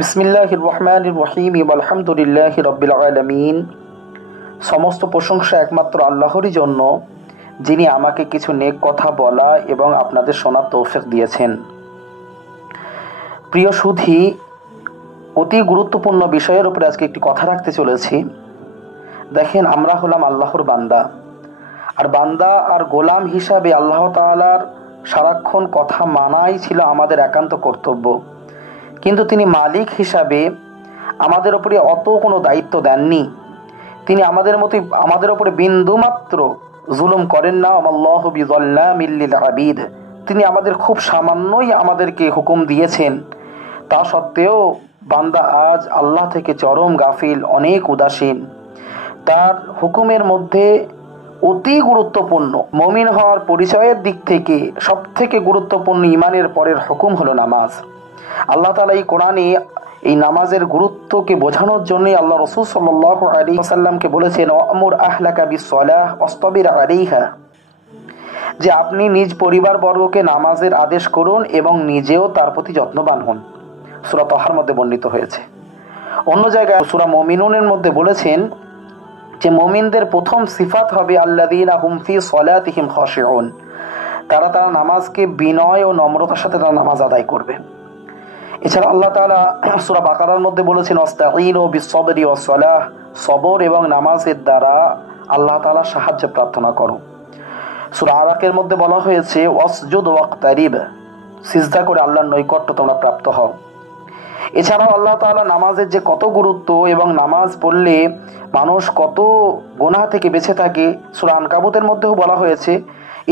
বিসমিল্লাহির রহমানির রহিম আলহামদুলিল্লাহি রাব্বিল আলামিন। সমস্ত প্রশংসা একমাত্র আল্লাহরই জন্য, যিনি আমাকে কিছু নেক কথা বলা এবং আপনাদের শোনার তৌফিক দিয়েছেন। প্রিয় সুধী, অতি গুরুত্বপূর্ণ বিষয়ের উপরে আজকে একটি কথা রাখতে চলেছি। দেখেন, আমরা হলাম আল্লাহর বান্দা, আর বান্দা আর গোলাম হিসাবে আল্লাহ তাআলার সারাক্ষণ কথা মানাই ছিল আমাদের একান্ত কর্তব্য। কিন্তু তিনি মালিক হিসাবে আমাদের উপরে অত কোনো দায়িত্ব দেননি। তিনি আমাদের উপরে বিন্দুমাত্র জুলুম করেন না। আল্লাহু বিযাল্লামিল লিল আবিদ। তিনি আমাদের খুব সামান্যই আমাদেরকে হুকুম দিয়েছেন। তা সত্ত্বেও বান্দা আজ আল্লাহ থেকে চরম গাফিল, অনেক উদাসীন। তার হুকুমের মধ্যে অতি গুরুত্বপূর্ণ, মুমিন হওয়ার পরিচয়ের দিক থেকে সবথেকে গুরুত্বপূর্ণ ঈমানের পরের হুকুম হলো নামাজ। আল্লাহ তাআলা এই কোরআনে এই নামাজের গুরুত্বকে বোঝানোর জন্য আল্লাহ রাসূল সাল্লাল্লাহু আলাইহি ওয়াসাল্লামকে বলেছেন, ওয়ামুর আহলাকা বিসসালাহ ওয়াসতাবির আলাইহা, যে আপনি নিজ পরিবার বর্গকে নামাজের আদেশ করুন এবং নিজেও তার প্রতি যত্নবান হন। সূরা তাহার মধ্যে বর্ণিত হয়েছে। অন্য জায়গায় সূরা মুমিনুনের মধ্যে বলেছেন যে মুমিনদের প্রথম সিফাত হবে আল্লাযীনা হুম ফি সলাতিহিম খাশিউন, তারা নামাজকে বিনয় ও নম্রতার সাথে তারা নামাজ আদায় করবে। এছাড়া আল্লাহ তাআলা সূরা বাকারার মধ্যে বলেছেন, ওয়াস্তাঈনু বিস-সাবরি ওয়াস-সালাহ, সবর এবং নামাজের দ্বারা আল্লাহ তাআলা সাহায্য প্রার্থনা করো। সূরা আরাকের মধ্যে বলা হয়েছে, ওয়াসজুদ ওয়াক্তারিব, সিজদা করে আল্লাহর নৈকট্য তোমরা প্রাপ্ত হও। এছাড়াও আল্লাহ তাআলা নামাজের যে কত গুরুত্ব এবং নামাজ পড়লে মানুষ কত গুনাহ থেকে বেঁচে থাকে, সূরা আনকাবুতের মধ্যেও বলা হয়েছে,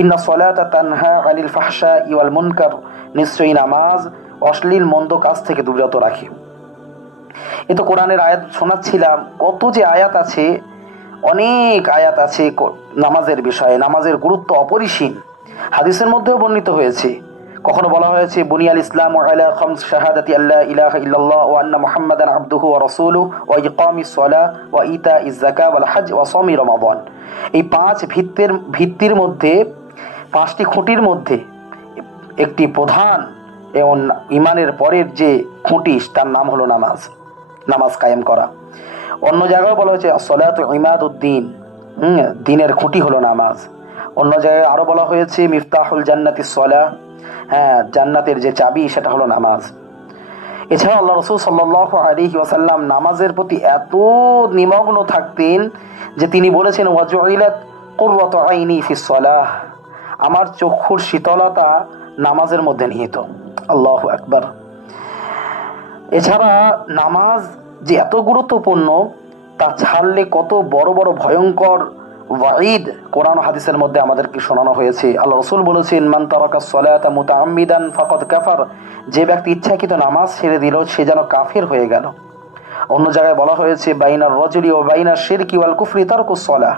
ইন্না সলাতা তানহা আনিল ফাহশাই ওয়াল মুনকার, নিশ্চয়ই নামাজ অশ্লীল মন্দ কাজ থেকে বিরত রাখে। এ তো কোরআনের আয়াত শোনাচ্ছিলাম। কত যে আয়াত আছে, অনেক আয়াত আছে নামাজের বিষয়ে। নামাজের গুরুত্ব অপরিসীম। হাদিসের মধ্যেও বর্ণিত হয়েছে। কখনো বলা হয়েছে, বুনিয়াল ইসলামু আলা খামস শাহাদাতি আল্লা ইলাহা ইল্লাল্লাহ ওয়া আন্না মুহাম্মাদান আবদুহু ওয়া রাসূলুহু ওয়া ইকামিস সালাহ ওয়া ইতাইজ যাকাত ওয়াল হজ ওয়া সাওমি রমাদান। এই পাঁচ ভিত্তির মধ্যে, পাঁচটি খুঁটির মধ্যে একটি প্রধান এবং ইমানের পরের যে খুঁটি, তার নাম হলো নামাজ। নামাজ কায়েম করা। অন্য জায়গায় বলা হয়েছে আসসালাতু ইমাদুদ্দিন, দিনের খুঁটি হলো নামাজ। অন্য জায়গায় আরো বলা হয়েছে মিফতাহুল জান্নাতিস সালাহ, জান্নাতের যে চাবি সেটা হলো নামাজ। এছাড়া আল্লাহ রাসূল সাল্লাল্লাহু আলাইহি ওয়াসাল্লাম নামাজের প্রতি এত নিমগ্ন থাকতেন যে তিনি বলেছেন, ওয়াজুইলাত কুররাতু আইনি ফিস সালাহ, আমার চক্ষুর শীতলতা নামাজের মধ্যে নিহিত। আল্লাহু আকবার। এছাড়া নামাজ যে এত গুরুত্বপূর্ণ, তা ছাড়লে কত বড় বড় ভয়ঙ্কর ওয়াঈদ কোরআন হাদিসের মধ্যে আমাদেরকে শোনানো হয়েছে। আল্লাহ রাসূল বলেছেন, মান তারাকাস সালাতা মুতাআম্মিদান ফাকাদ কাফার, যে ব্যক্তি ইচ্ছাকৃত নামাজ ছেড়ে দিল সে যেন কাফির হয়ে গেল। অন্য জায়গায় বলা হয়েছে, বাইনার রাজুলি ওয়া বাইনাশ শিরকি ওয়াল কুফরি তারকুস সালাহ,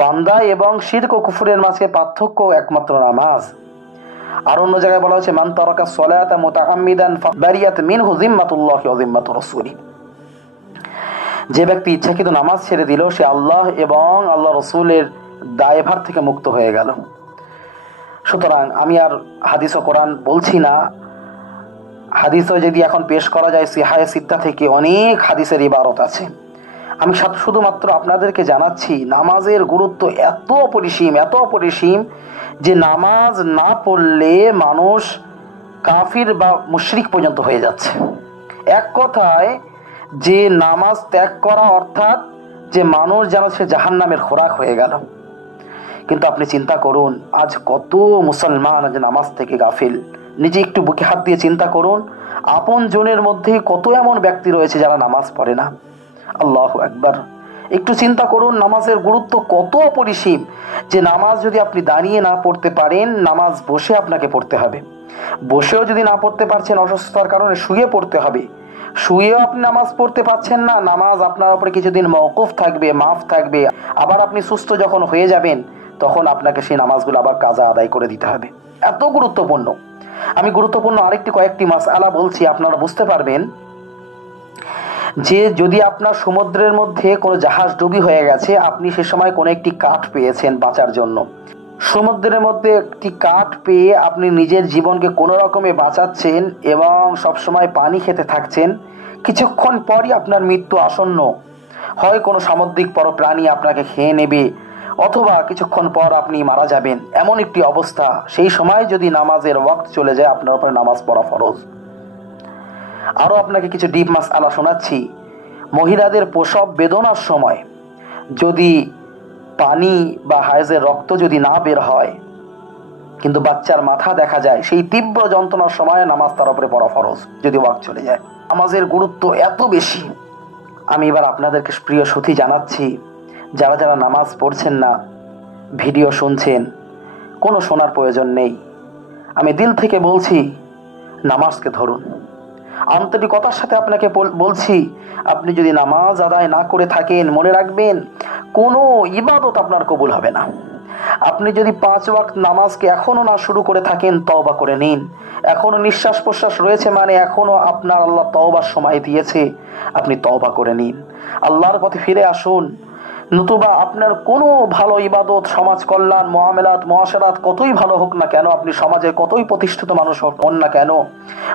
বান্দা এবং শিরক ও কুফরের মাঝে পার্থক্য একমাত্র নামাজ। আর অন্য জায়গায় বলা হয়েছে, মান তারাকা সালাতা মুতাআম্মিদান ফাবারিয়াত মিনহু যিম্মাতুল্লাহি ওয়া যিম্মাতু রাসূলি, যে ব্যক্তি ইচ্ছাকৃত নামাজ ছেড়ে দিল সে আল্লাহ এবং আল্লাহ রাসূলের দায়ভার থেকে মুক্ত হয়ে গেল। সুতরাং আমি আর হাদিস ও কোরআন বলছি না। হাদিসও যদি এখন পেশ করা যায় সিহায়ে সিত্তা থেকে, অনেক হাদিসের ইবারত আছে। আমি শুধুমাত্র আপনাদেরকে জানাচ্ছি নামাজের গুরুত্ব এত অপরিসীম, এত অপরিসীম যে নামাজ না পড়লে মানুষ কাফির বা মুশরিক পর্যন্ত হয়ে যাচ্ছে। এক কথায় যে নামাজ ত্যাগ করা অর্থাৎ যে মানুষ যেন সে জাহান্নামের খোরাক হয়ে গেল। কিন্তু আপনি চিন্তা করুন, আজ কত মুসলমান আজ নামাজ থেকে গাফিল। নিজে একটু বুকে হাত দিয়ে চিন্তা করুন, আপন জনের মধ্যে কত এমন ব্যক্তি রয়েছে যারা নামাজ পড়ে না। আল্লাহু আকবার। একটু চিন্তা করুন, নামাজের গুরুত্ব কত অপরিসীম যে নামাজ যদি আপনি দাঁড়িয়ে না পড়তে পারেন, নামাজ বসে আপনাকে পড়তে হবে। বসেও যদি না পড়তে পারছেন অসুস্থতার কারণে, শুয়ে পড়তে হবে। শুয়েও আপনি নামাজ পড়তে পারছেন না, নামাজ আপনার উপরে কিছুদিন মওকুফ থাকবে, মাফ থাকবে। আবার আপনি সুস্থ যখন হয়ে যাবেন তখন আপনাকে সেই নামাজগুলো আবার কাজা আদায় করে দিতে হবে। এত গুরুত্বপূর্ণ। আমি গুরুত্বপূর্ণ কয়েকটি মাসআলা বলছি, আপনারা বুঝতে পারবেন যে যদি আপনার সমুদ্রের মধ্যে কোনো জাহাজ ডুবি হয়ে গেছে, আপনি সে সময় কোনো একটি কাঠ পেয়েছেন বাঁচার জন্য, সমুদ্রের মধ্যে একটি কাঠ পেয়ে আপনি নিজের জীবনকে কোনো রকমে বাঁচাচ্ছেন এবং সবসময় পানি খেতে থাকছেন, কিছুক্ষণ পরই আপনার মৃত্যু আসন্ন। হয় কোনো সামুদ্রিক প্রাণী আপনাকে খেয়ে নেবে, অথবা কিছুক্ষণ পর আপনি মারা যাবেন, এমন একটি অবস্থা। সেই সময় যদি নামাজের ওয়াক্ত চলে যায়, আপনার উপরে নামাজ পড়া ফরজ। আরও আপনাকে কিছু ডিপ মাসআলা শোনাচ্ছি। মহিলাদের প্রসব বেদনার সময় যদি পানি বা হায়েজের রক্ত যদি না বের হয়, কিন্তু বাচ্চার মাথা দেখা যায়, সেই তীব্র যন্ত্রণার সময় নামাজ তার উপরে পড়া ফরজ যদি ওয়াক্ত চলে যায়। নামাজের গুরুত্ব এত বেশি। আমি এবার আপনাদেরকে প্রিয় সুধী জানাচ্ছি, যারা যারা নামাজ পড়ছেন না, ভিডিও শুনছেন, কোনো শোনার প্রয়োজন নেই। আমি দিল থেকে বলছি, নামাজকে ধরুন। আন্তরিকতার সাথে আপনাকে বলছি, আপনি যদি নামাজ আদায় না করে থাকেন, মনে রাখবেন কোনো ইবাদত আপনার কবুল হবে না। আপনি যদি 5 ওয়াক্ত নামাজকে এখনো না শুরু করে থাকেন, তওবা করে নিন। এখনো নিঃশ্বাস প্রশ্বাস রয়েছে, মানে এখনো আপনার আল্লাহ তওবার সময় দিয়েছে, আপনি তওবা করে নিন, আল্লাহর পথে ফিরে আসুন। নতুবা আপনার কোনো ভালো ইবাদত, সমাজ কল্যাণ, মুআমালাত, মুআশারাত কতই ভালো হোক না কেন, আপনি সমাজে কতই প্রতিষ্ঠিত মানুষ হন না কেন,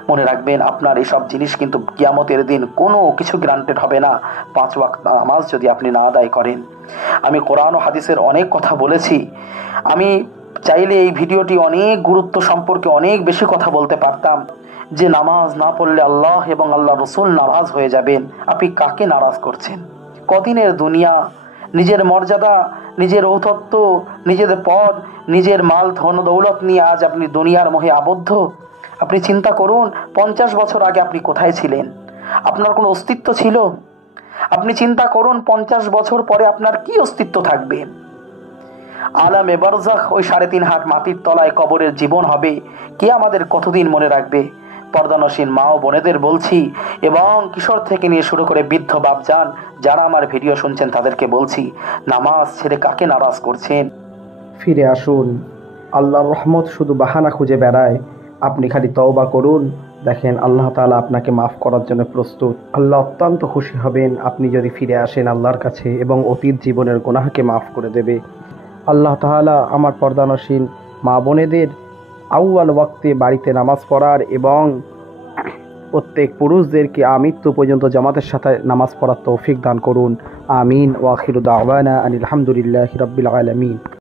মনে রাখবেন আপনার এসব জিনিস কিন্তু কিয়ামতের দিন কোনো কিছু গ্রান্টেড হবে না 5 ওয়াক্ত নামাজ যদি আপনি না আদায় করেন। আমি কোরআন ও হাদিসের অনেক কথা বলেছি। আমি চাইলে এই ভিডিওটি অনেক গুরুত্ব সম্পর্কে অনেক বেশি কথা বলতে পারতাম, যে নামাজ না পড়লে আল্লাহ এবং আল্লাহ রসুল নারাজ হয়ে যাবেন। আপনি কাকে নারাজ করছেন? কদিনের দুনিয়া, নিজের মর্যাদা, নিজের ঔদ্ধত্য, নিজের পদ, নিজের মাল ধন দৌলত নিয়ে আজ আপনি দুনিয়ার মোহে আবদ্ধ। আপনি চিন্তা করুন, 50 বছর আগে আপনি কোথায় ছিলেন? আপনার কোনো অস্তিত্ব ছিল? আপনি চিন্তা করুন 50 বছর পরে আপনার কি অস্তিত্ব থাকবে? আলামে বারজাখ, ওই 3.5 হাত মাটির তলায় কবরের জীবন হবে। কে আমাদের কতদিন মনে রাখবে? পর্দানসীন মা ও বোনেদের বলছি, এবং কিশোর থেকে নিয়ে শুরু করে বৃদ্ধ বাপজান যারা আমার ভিডিও শুনছেন, তাদেরকে বলছি, নামাজ ছেড়ে কাকে নারাজ করছেন? ফিরে আসুন। আল্লাহর রহমত শুধু বাহানা খুঁজে বেড়ায়, আপনি খালি তওবা করুন। দেখেন আল্লাহ তাআলা আপনাকে মাফ করার জন্য প্রস্তুত। আল্লাহ অত্যন্ত খুশি হবেন আপনি যদি ফিরে আসেন আল্লাহর কাছে, এবং অতীত জীবনের গুনাহকে মাফ করে দেবে আল্লাহ তাআলা। আমার পর্দানসীন মা বোনেদের আউয়াল ওয়াক্তে বাড়িতে নামাজ পড়ার এবং প্রত্যেক পুরুষদেরকে আমৃত্যু পর্যন্ত জামাতের সাথে নামাজ পড়ার তৌফিক দান করুন। আমিন। ওয়া আখিরু দাওয়ানা আনিল হামদুলিল্লাহি রাব্বিল আলামিন।